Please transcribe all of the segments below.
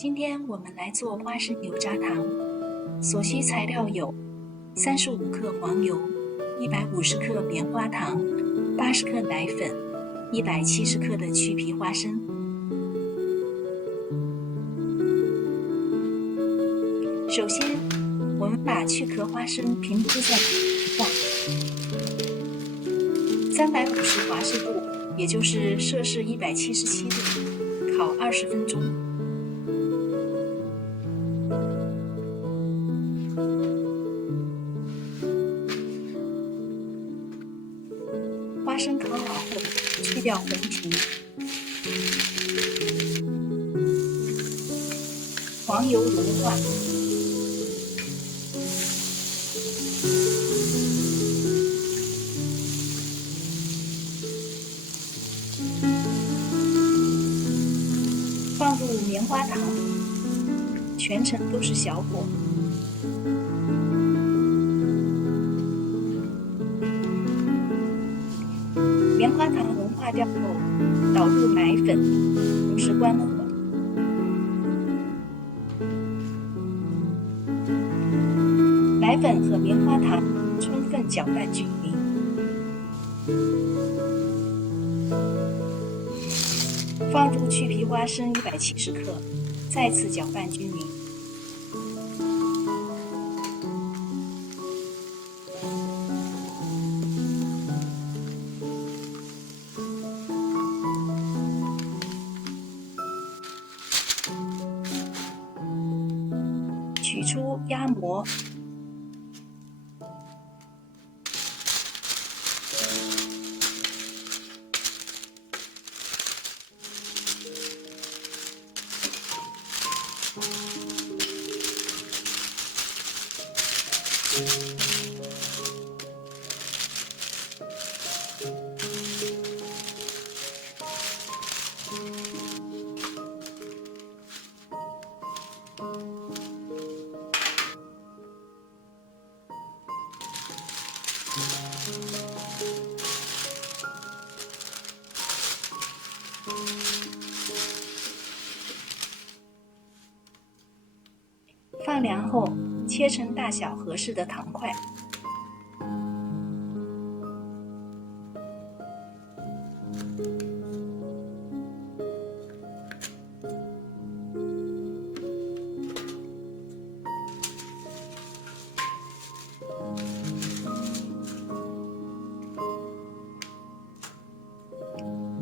今天我们来做花生油炸糖，所需材料有35克黄油、150克棉花糖、80克奶粉、170克的去皮花生。首先，我们把去壳花生平铺在上，350华氏度，也就是摄氏177度，烤20分钟。花生烤好后，去掉红皮，黄油融化，放入棉花糖，全程都是小火。棉花糖融化掉后，倒入奶粉，同时关火。奶粉和棉花糖充分搅拌均匀。放入去皮花生170克，再次搅拌均匀。取出压模，放凉后，切成大小合适的糖块。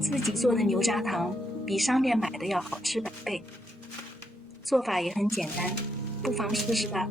自己做的牛轧糖比商店买的要好吃100倍，做法也很简单，不妨试试吧。